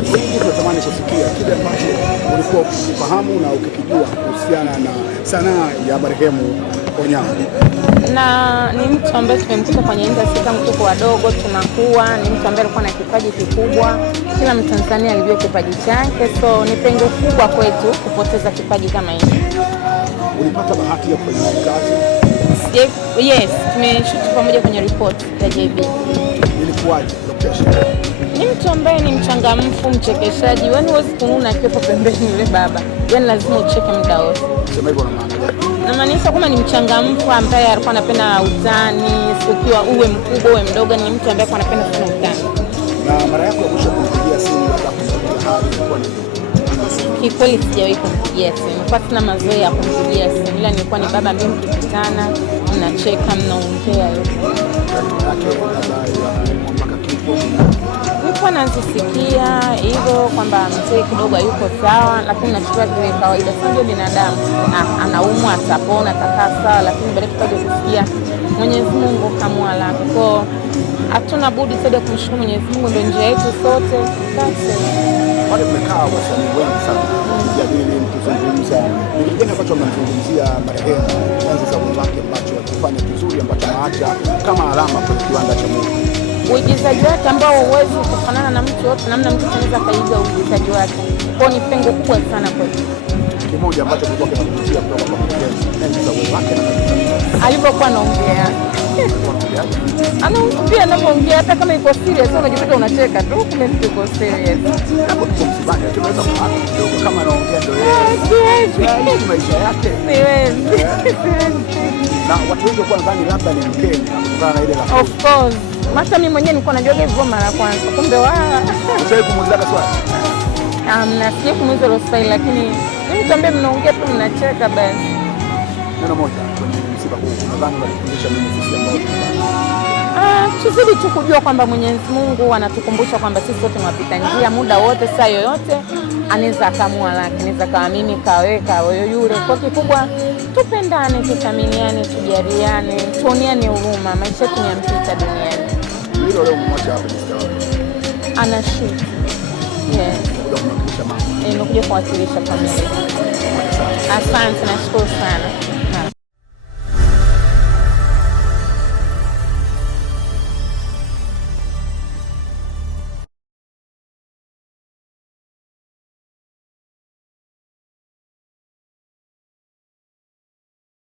Watu wengi tunatamani kusikia kile ambacho ulikuwa ukifahamu na ukikijua kuhusiana na sanaa ya marehemu Onyango. Na ni mtu ambaye tumemkuta kwenye industry tangu tuko wadogo, tunakuwa ni mtu ambaye alikuwa na kipaji kikubwa. Kila Mtanzania alijua kipaji chake, so ni pengo kubwa kwetu kupoteza kipaji kama hicho. Ulipata bahati ya kufanya kazi? Yes, tumeshoot pamoja kwenye report ya JB. Ilikuwaje location? Ni mtu ambaye ni mchangamfu, mchekeshaji, yaani huwezi kununa akiwa pembeni yule baba. Yaani lazima ucheke muda wote. Sema hivyo na maana gani? Namaanisha kama ni mchangamfu ambaye alikuwa anapenda utani, ukiwa uwe mkubwa uwe mdogo, ni mtu ambaye alikuwa anapenda sana utani. Na mara yako ya mwisho kumpigia simu labda kumpigia hali ilikuwa ni kikweli sijawahi kumpigia simu. Kwa sina mazoea ya kumpigia simu. Ila nilikuwa ni baba ambaye mkikutana, mnacheka, mnaongea yote. Nilikuwa nazisikia hivyo kwamba mzee kidogo hayuko sawa, lakini nachukua kwa kawaida, sio binadamu. Anaumwa, atapona, atakaa sawa, lakini baadaye tukaje kusikia Mwenyezi Mungu kamwala. Kwa hatuna budi zaidi ya kumshukuru Mwenyezi Mungu, ndio njia yetu sote. Basi wale mmekaa wasanii wengi sana kujadili, mkizungumza ni kitu gani ambacho mnazungumzia marehemu, kazi za wake ambacho wakifanya kizuri ambacho anaacha kama alama kwenye kiwanda cha Mungu, uigizaji wake ambao huwezi kufanana na mtu yote, namna mtu anaweza kaiga uigizaji wake. Kwa ni pengo kubwa sana kwetu. Kimoja ambacho kilikuwa kinakuvutia kutoka kwa mkurugenzi za wake na alipokuwa anaongea anaongea anaongea, hata kama iko serious unajikuta unacheka tu, kumbe mtu iko serious. Hapo tuko msibani, tunaweza kufahamu kidogo kama anaongea ndio yeye maisha yake. Siwezi. Na watu wengi kwa nadhani labda ni Mkenya kutokana na ile la. Of course. Hata mimi mwenyewe nilikuwa najua hivyo mara ya kwanza. Kumbe Ushawahi kumuuliza swali? Nasikia kumuuliza hilo swali, lakini mtu ambaye mnaongea tu mnacheka basi. Neno moja kwenye msiba huu nadhani walifundisha nini sisi ambao tuzidi tu kujua kwamba Mwenyezi Mungu anatukumbusha kwamba sisi wote tunapita njia, muda wote, saa yoyote anaweza akamua lake, anaweza kawa mimi kaweka wewe yule. Kwa kikubwa tupendane, tuthaminiane, tujaliane, tuoneane huruma. Maisha yetu ni ya mpita duniani. Hilo leo mmoja hapa ana shoot. Yes. Nimekuja kuwakilisha familia. Asante, nashukuru sana.